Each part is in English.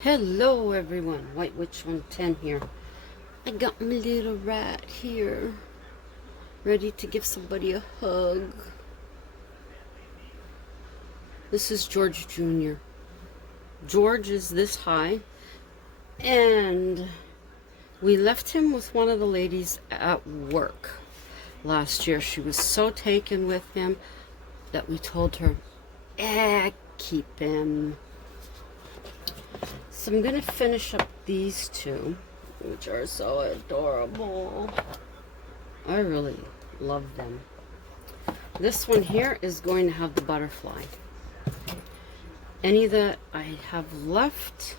Hello everyone, White Witch 110 here. I got my little rat here, ready to give somebody a hug. This is George Jr. George is this high, and we left him with one of the ladies at work last year. She was so taken with him that we told her, keep him. So I'm going to finish up these two, which are so adorable. I really love them. This one here is going to have the butterfly. Any that I have left,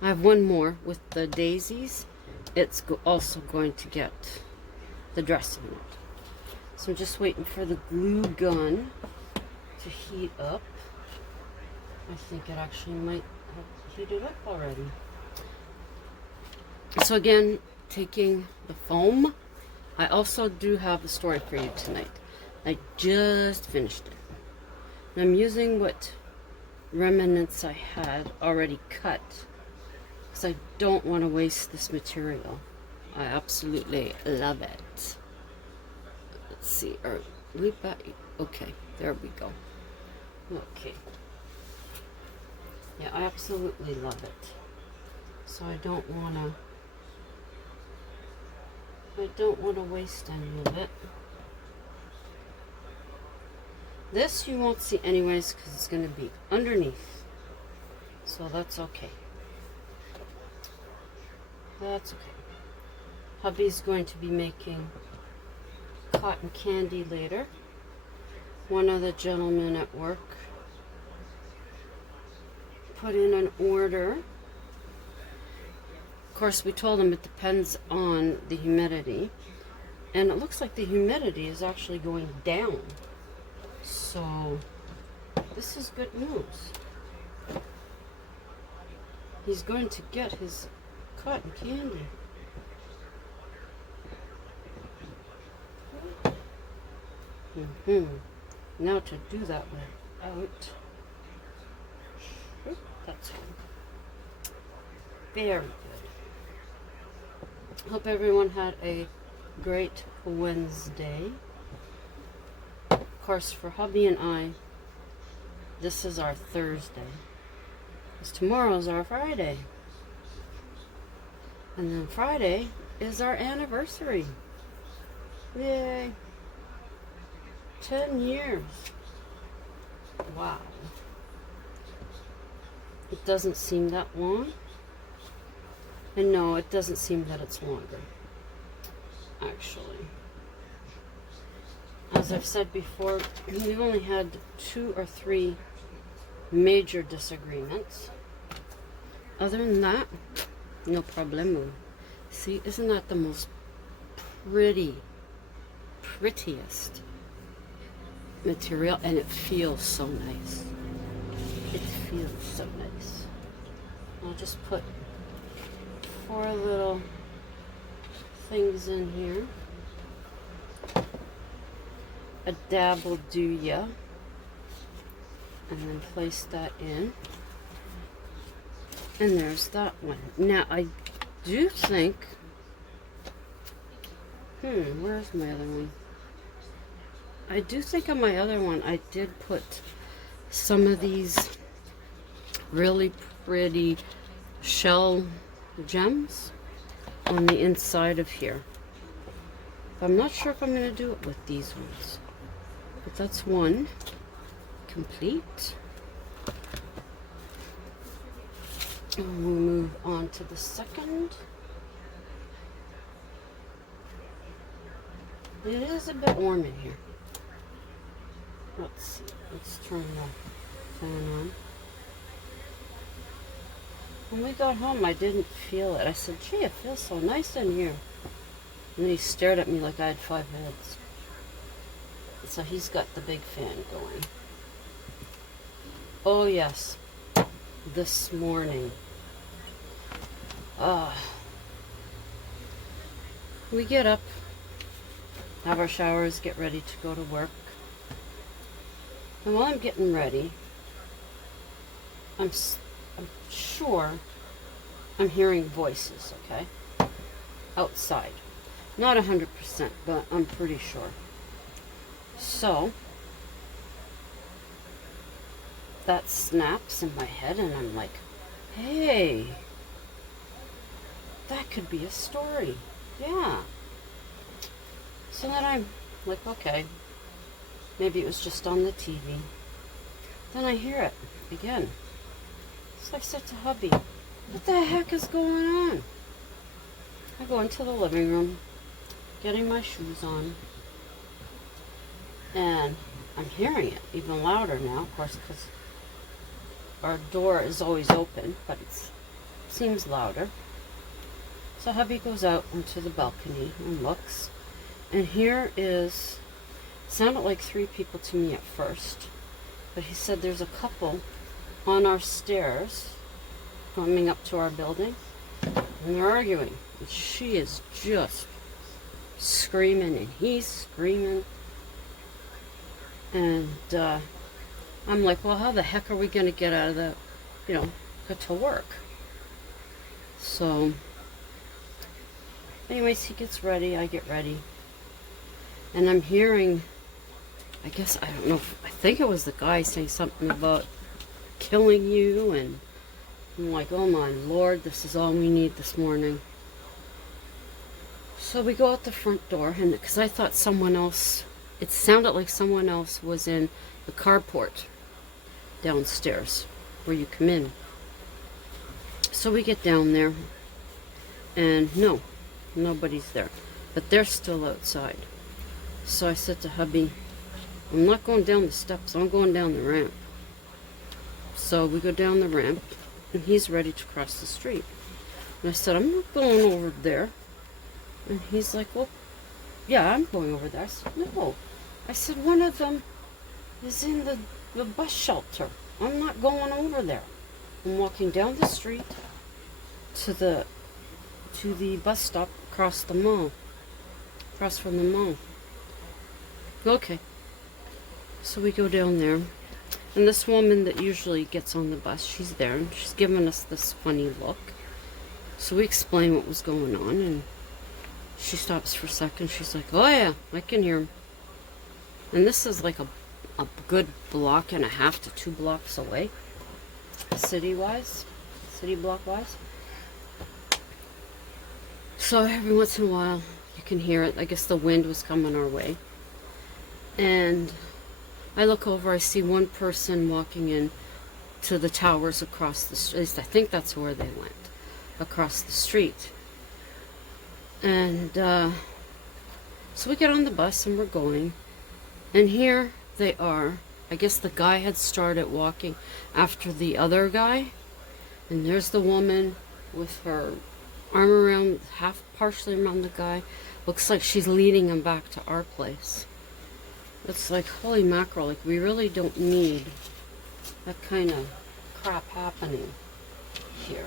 I have one more with the daisies. It's also going to get the dress on it. So I'm just waiting for the glue gun to heat up. I think it actually might have heated up already. So again, taking the foam. I also do have a story for you tonight. I just finished it. And I'm using what remnants I had already cut, because I don't want to waste this material. I absolutely love it. Let's see, are we back? Okay, there we go. Okay. Yeah, I absolutely love it. So I don't want to waste any of it. This you won't see anyways because it's going to be underneath. So that's okay. That's okay. Hubby's going to be making cotton candy later. One of the gentlemen at work put in an order. Of course, we told him it depends on the humidity, and it looks like the humidity is actually going down. So this is good news. He's going to get his cotton candy. Now to do that without. That's fine. Very good. Hope everyone had a great Wednesday. Of course, for hubby and I, this is our Thursday. Because tomorrow's our Friday. And then Friday is our anniversary. Yay. 10 years. Wow. It doesn't seem that long. And no, it doesn't seem that it's longer, actually. As I've said before, we've only had 2 or 3 major disagreements. Other than that, no problemo. See, isn't that the most prettiest material? And it feels so nice. It feels so nice. I'll just put 4 little things in here. A dab will do ya. And then place that in. And there's that one. Now I do think, where's my other one? I do think on my other one I did put some of these really pretty shell gems on the inside of here. I'm not sure if I'm going to do it with these ones, but that's one complete. And we'll move on to the second. It is a bit warm in here. Let's see. Let's turn the fan on. When we got home, I didn't feel it. I said, gee, it feels so nice in here. And he stared at me like I had 5 heads. So he's got the big fan going. Oh, yes. This morning. We get up, have our showers, get ready to go to work. And while I'm getting ready, I'm sure I'm hearing voices, okay? Outside. Not 100%, but I'm pretty sure. So, that snaps in my head, and I'm like, hey, that could be a story. Yeah. So then I'm like, okay, maybe it was just on the TV. Then I hear it again. So I said to hubby, what the heck is going on? I go into the living room, getting my shoes on, and I'm hearing it even louder now, of course, because our door is always open, but it seems louder. So hubby goes out onto the balcony and looks, and here is, sounded like 3 people to me at first, but he said there's a couple on our stairs coming up to our building, and they're arguing. And she is just screaming, and he's screaming. And I'm like, well, how the heck are we going to get out of the, get to work? So, anyways, he gets ready, I get ready. And I'm hearing, I guess, I don't know, I think it was the guy saying something about killing you, and I'm like, oh my Lord, this is all we need this morning. So we go out the front door, and because I thought someone else, it sounded like someone else was in the carport downstairs where you come in. So we get down there, and no, nobody's there, but they're still outside. So I said to hubby, I'm not going down the steps, I'm going down the ramp. So we go down the ramp, and he's ready to cross the street. And I said, I'm not going over there. And he's like, well, yeah, I'm going over there. I said, no. I said, one of them is in the bus shelter. I'm not going over there. I'm walking down the street to the bus stop across the mall. Across from the mall. Okay. So we go down there. And this woman that usually gets on the bus, she's there, and she's giving us this funny look. So we explain what was going on, and she stops for a second. She's like, oh yeah, I can hear him. And this is like a good block and a half to 2 blocks away, city block wise. So every once in a while, you can hear it. I guess the wind was coming our way. And I look over, I see one person walking in to the towers across the street. I think that's where they went, across the street. And so we get on the bus and we're going. And here they are. I guess the guy had started walking after the other guy. And there's the woman with her arm around, partially around the guy. Looks like she's leading him back to our place. It's like, holy mackerel, like we really don't need that kind of crap happening here.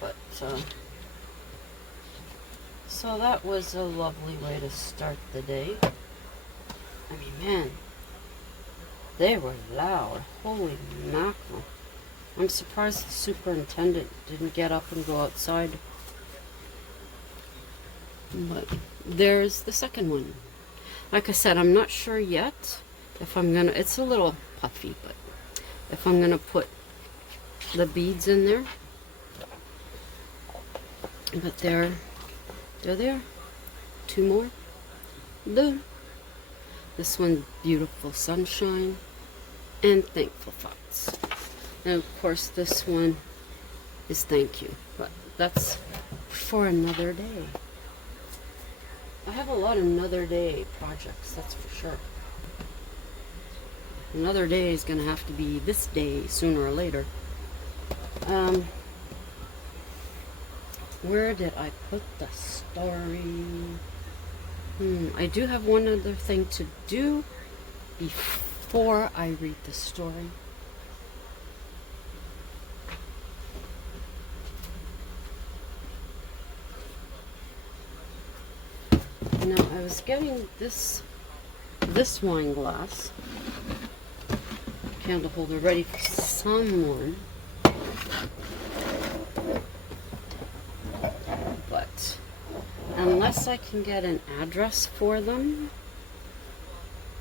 But, so that was a lovely way to start the day. I mean, man, they were loud. Holy mackerel. I'm surprised the superintendent didn't get up and go outside. But there's the second one. Like I said, I'm not sure yet if I'm gonna, it's a little puffy, but if I'm gonna put the beads in there. But they're there. 2 more. Done. This one, beautiful sunshine and thankful thoughts. And of course this one is thank you. But that's for another day. I have a lot of another day projects, that's for sure. Another day is going to have to be this day sooner or later. Where did I put the story? I do have one other thing to do before I read the story. Now, I was getting this wine glass candle holder ready for someone. unless I can get an address for them,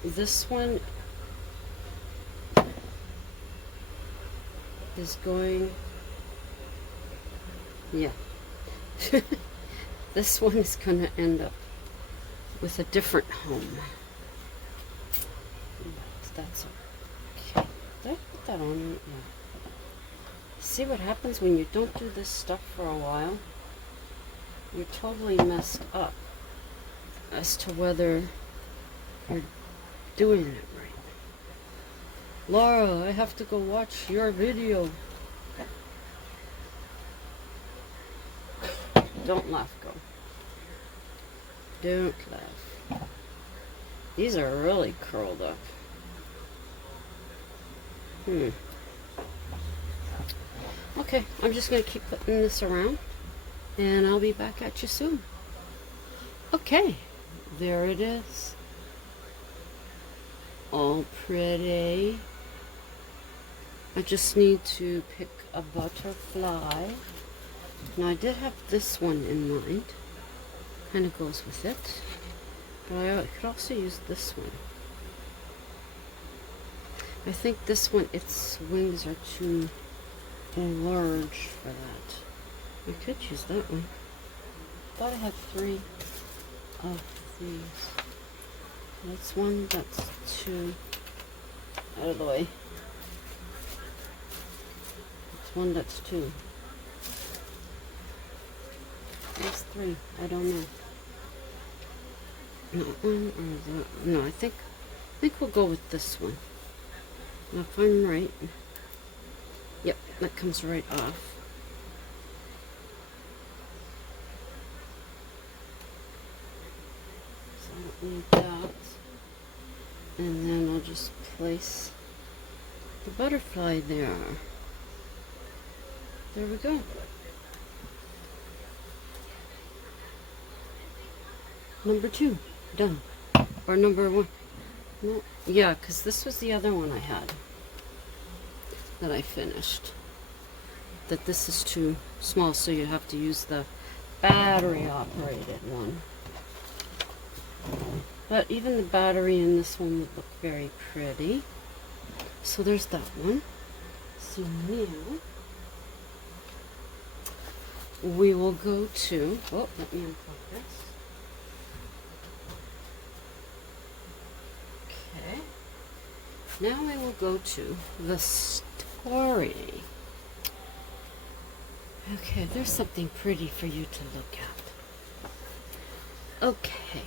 this one is going, yeah. This one is going to end up with a different home. But that's okay. Did I put that on? Yeah. See what happens when you don't do this stuff for a while? You're totally messed up as to whether you're doing it right. Laura, I have to go watch your video. Don't laugh, girl. Don't laugh. These are really curled up. Okay, I'm just going to keep putting this around, and I'll be back at you soon. Okay, there it is. All pretty. I just need to pick a butterfly. Now, I did have this one in mind. Kind of goes with it. But I could also use this one. I think this one, its wings are too large for that. I could use that one. Thought I had 3 of these. That's 1, that's 2. Out of the way. That's 1, that's 2. That's 3. I don't know. Not 1 or that. No, I think we'll go with this one. Now, if I'm right. Yep, that comes right off. So I don't need that. And then I'll just place the butterfly there. There we go. Number 2, done. Or number 1. No, yeah, because this was the other one I had that I finished. That this is too small, so you have to use the battery operated one. But even the battery in this one would look very pretty. So there's that one. So now we will go to, oh, let me unplug this. Okay. Now I will go to the story. Okay, there's something pretty for you to look at. Okay.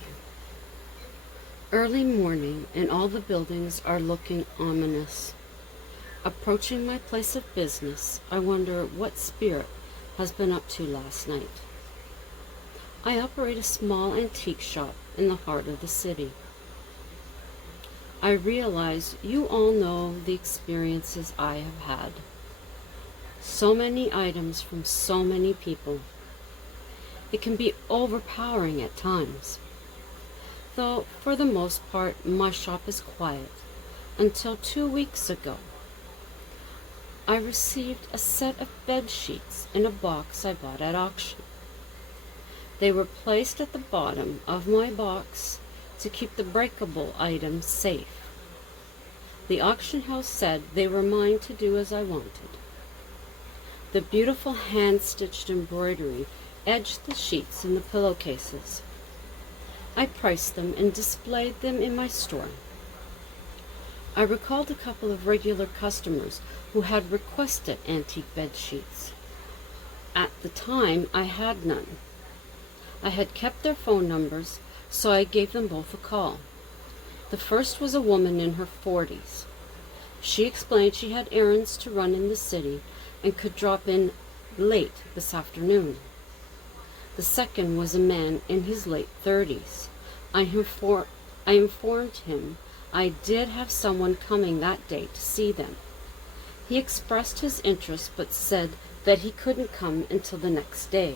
Early morning, and all the buildings are looking ominous. Approaching my place of business, I wonder what spirit has been up to last night. I operate a small antique shop in the heart of the city. I realize you all know the experiences I have had. So many items from so many people. It can be overpowering at times. Though, for the most part, my shop is quiet, until 2 weeks ago. I received a set of bed sheets in a box I bought at auction. They were placed at the bottom of my box to keep the breakable items safe. The auction house said they were mine to do as I wanted. The beautiful hand-stitched embroidery edged the sheets and the pillowcases. I priced them and displayed them in my store. I recalled a couple of regular customers who had requested antique bed sheets. At the time, I had none. I had kept their phone numbers, so I gave them both a call. The first was a woman in her 40s. She explained she had errands to run in the city and could drop in late this afternoon. The second was a man in his late 30s. I informed him I did have someone coming that day to see them. He expressed his interest but said that he couldn't come until the next day.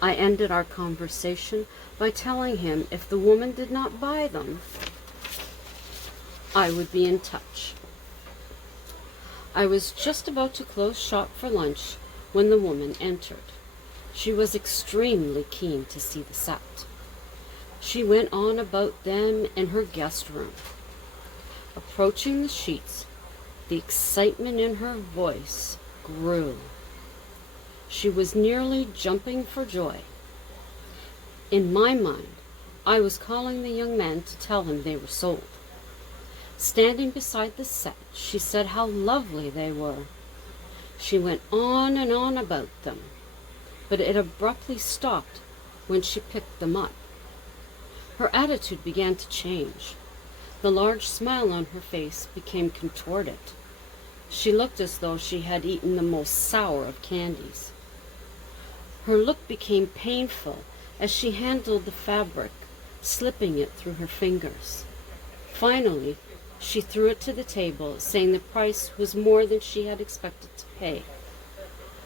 I ended our conversation by telling him if the woman did not buy them, I would be in touch. I was just about to close shop for lunch when the woman entered. She was extremely keen to see the set. She went on about them in her guest room. Approaching the sheets, the excitement in her voice grew. She was nearly jumping for joy. In my mind, I was calling the young man to tell him they were sold. Standing beside the set, she said how lovely they were. She went on and on about them, but it abruptly stopped when she picked them up. Her attitude began to change. The large smile on her face became contorted. She looked as though she had eaten the most sour of candies. Her look became painful as she handled the fabric, slipping it through her fingers. Finally, she threw it to the table, saying the price was more than she had expected to pay.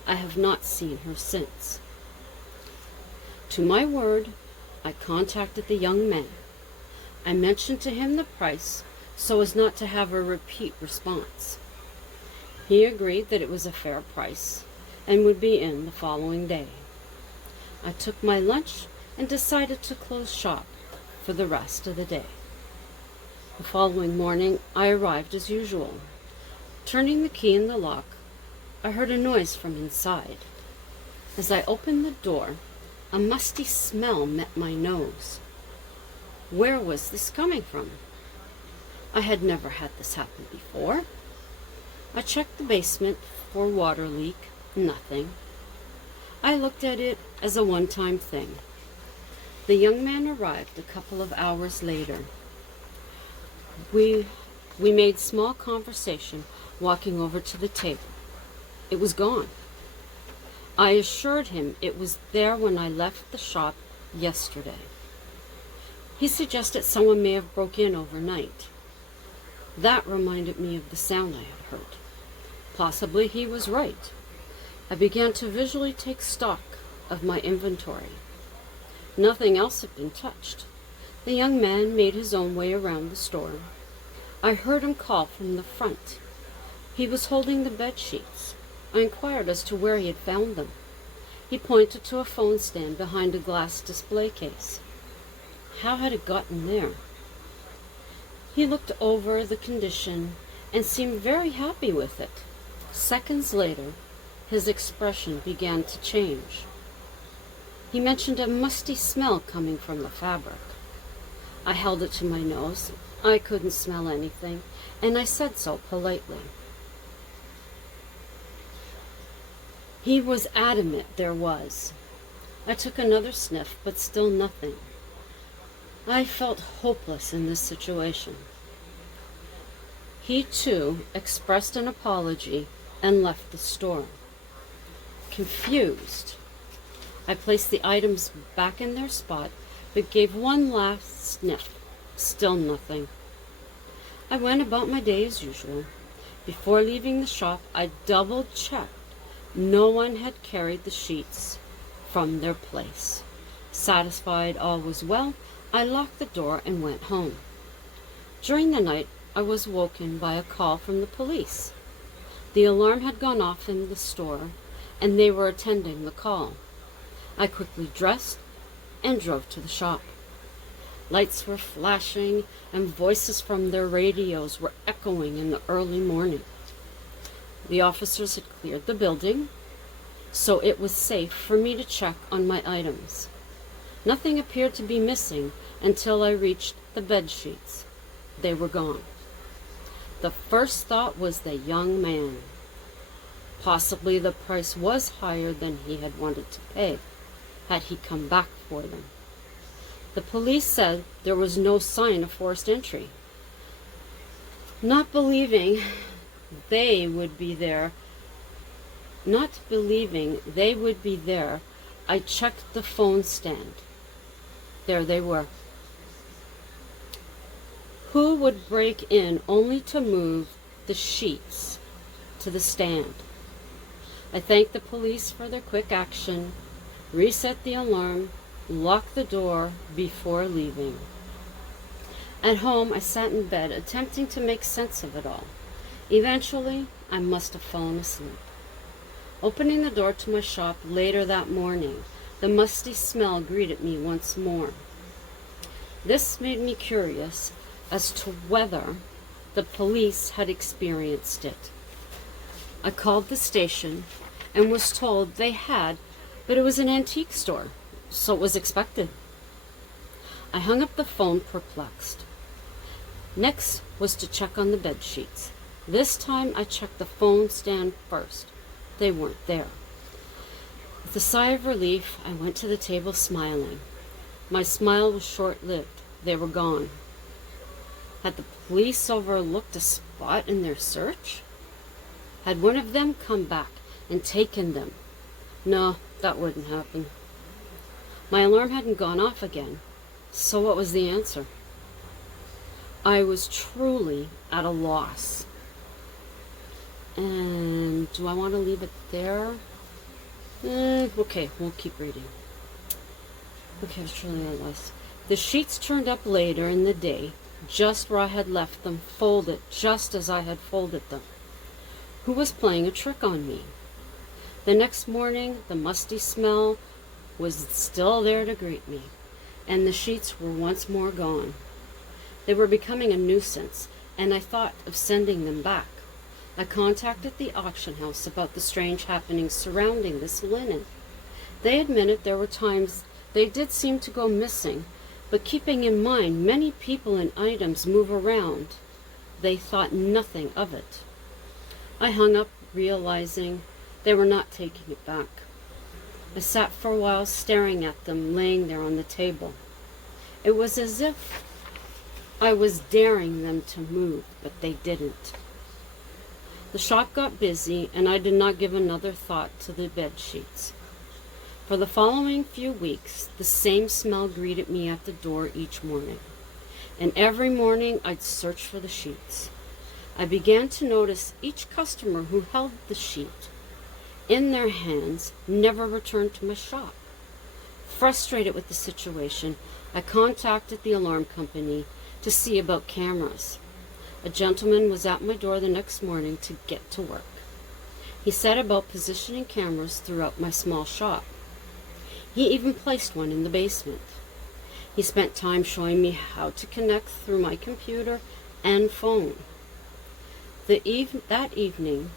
I have not seen her since. To my word, I contacted the young man. I mentioned to him the price so as not to have a repeat response. He agreed that it was a fair price and would be in the following day. I took my lunch and decided to close shop for the rest of the day. The following morning, I arrived as usual. Turning the key in the lock, I heard a noise from inside. As I opened the door, a musty smell met my nose. Where was this coming from? I had never had this happen before. I checked the basement for water leak. Nothing. I looked at it as a one-time thing. The young man arrived a couple of hours later. We made small conversation walking over to the table. It was gone. I assured him it was there when I left the shop yesterday. He suggested someone may have broke in overnight. That reminded me of the sound I had heard. Possibly he was right. I began to visually take stock of my inventory. Nothing else had been touched. The young man made his own way around the store. I heard him call from the front. He was holding the bed sheets. I inquired as to where he had found them. He pointed to a phone stand behind a glass display case. How had it gotten there? He looked over the condition and seemed very happy with it. Seconds later, his expression began to change. He mentioned a musty smell coming from the fabric. I held it to my nose. I couldn't smell anything, and I said so politely. He was adamant there was. I took another sniff, but still nothing. I felt hopeless in this situation. He, too, expressed an apology and left the store. Confused, I placed the items back in their spot, but gave one last sniff. Still nothing. I went about my day as usual. Before leaving the shop, I double-checked. No one had carried the sheets from their place. Satisfied all was well, I locked the door and went home. During the night, I was woken by a call from the police. The alarm had gone off in the store, and they were attending the call. I quickly dressed and drove to the shop. Lights were flashing, and voices from their radios were echoing in the early morning. The officers had cleared the building, so it was safe for me to check on my items. Nothing appeared to be missing until I reached the bed sheets. They were gone. The first thought was the young man. Possibly the price was higher than he had wanted to pay, had he come back for them. The police said there was no sign of forced entry. Not believing they would be there, I checked the phone stand. There they were. Who would break in only to move the sheets to the stand? I thanked the police for their quick action, reset the alarm, locked the door before leaving. At home, I sat in bed, attempting to make sense of it all. Eventually, I must have fallen asleep. Opening the door to my shop later that morning, the musty smell greeted me once more. This made me curious as to whether the police had experienced it. I called the station and was told they had, but it was an antique store, so it was expected. I hung up the phone perplexed. Next was to check on the bed sheets. This time I checked the phone stand first. They weren't there. With a sigh of relief, I went to the table smiling. My smile was short-lived. They were gone. Had the police overlooked a spot in their search? Had one of them come back and taken them? No, that wouldn't happen. My alarm hadn't gone off again. So what was the answer? I was truly at a loss. And do I want to leave it there? Okay, we'll keep reading. Okay, I was truly at a loss. The sheets turned up later in the day, just where I had left them, folded just as I had folded them. Who was playing a trick on me? The next morning, the musty smell was still there to greet me, and the sheets were once more gone. They were becoming a nuisance, and I thought of sending them back. I contacted the auction house about the strange happenings surrounding this linen. They admitted there were times they did seem to go missing, but keeping in mind many people and items move around, they thought nothing of it. I hung up, realizing they were not taking it back. I sat for a while staring at them laying there on the table. It was as if I was daring them to move, but they didn't. The shop got busy, and I did not give another thought to the bed sheets. For the following few weeks, the same smell greeted me at the door each morning, and every morning I'd search for the sheets. I began to notice each customer who held the sheet in their hands never returned to my shop. Frustrated with the situation, I contacted the alarm company to see about cameras. A gentleman was at my door the next morning to get to work. He set about positioning cameras throughout my small shop. He even placed one in the basement. He spent time showing me how to connect through my computer and phone. That evening,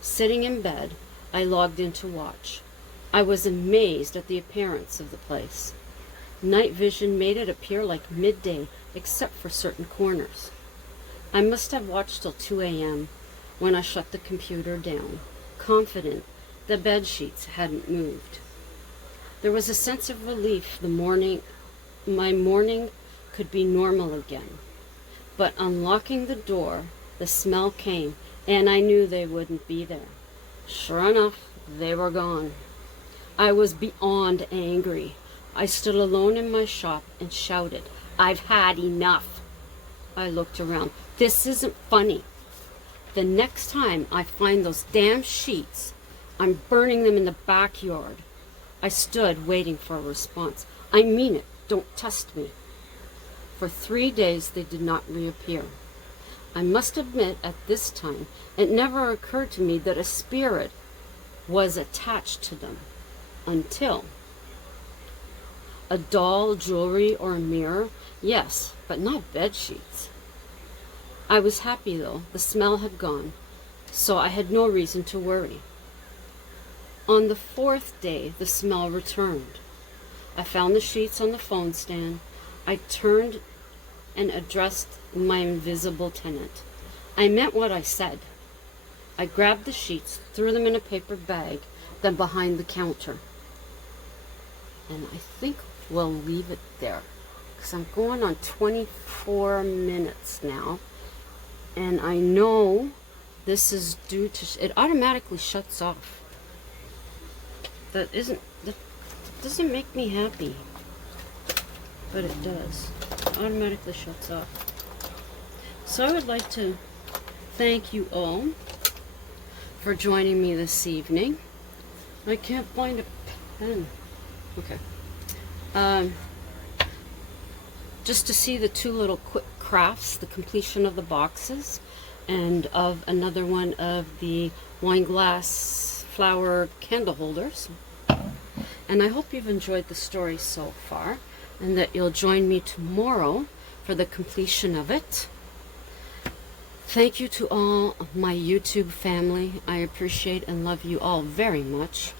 sitting in bed, I logged in to watch. I was amazed at the appearance of the place. Night vision made it appear like midday, except for certain corners. I must have watched till 2 a.m. when I shut the computer down, confident the bed sheets hadn't moved. There was a sense of relief my morning could be normal again. But unlocking the door, the smell came, and I knew they wouldn't be there. Sure enough, they were gone. I was beyond angry. I stood alone in my shop and shouted, "I've had enough." I looked around. This isn't funny. The next time I find those damn sheets, I'm burning them in the backyard. I stood waiting for a response. I mean it. Don't test me. For 3 days they did not reappear. I must admit at this time it never occurred to me that a spirit was attached to them until a doll, jewelry, or a mirror. Yes, but not bed sheets. I was happy though. The smell had gone, so I had no reason to worry. On the 4th day, the smell returned. I found the sheets on the phone stand. I turned and addressed my invisible tenant. I meant what I said. I grabbed the sheets, threw them in a paper bag, then behind the counter. And I think we'll leave it there, because I'm going on 24 minutes now. And I know this is due to, it automatically shuts off. That doesn't make me happy, but it does. It automatically shuts off. So I would like to thank you all for joining me this evening. I can't find a pen. Okay. Just to see the 2 little quick crafts, the completion of the boxes, and of another one of the wine glass flower candle holders. And I hope you've enjoyed the story so far, and that you'll join me tomorrow for the completion of it. Thank you to all my YouTube family. I appreciate and love you all very much.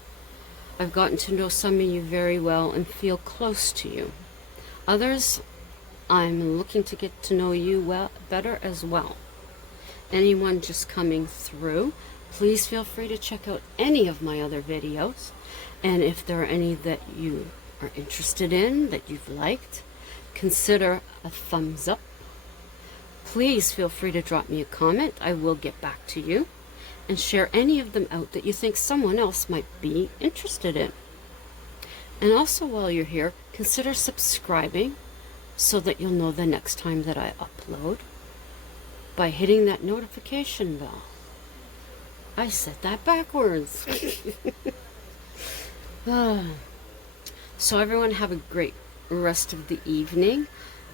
I've gotten to know some of you very well and feel close to you. Others, I'm looking to get to know you better as well. Anyone just coming through, please feel free to check out any of my other videos. And if there are any that you are interested in, that you've liked, consider a thumbs up. Please feel free to drop me a comment. I will get back to you. And share any of them out that you think someone else might be interested in. And also, while you're here, consider subscribing so that you'll know the next time that I upload by hitting that notification bell. I said that backwards. So everyone have a great rest of the evening.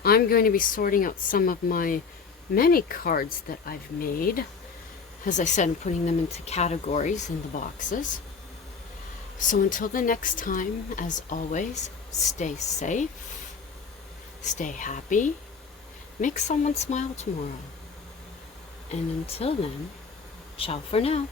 I'm going to be sorting out some of my many cards that I've made. As I said, I'm putting them into categories in the boxes. So until the next time, as always, stay safe, stay happy, make someone smile tomorrow. And until then, ciao for now.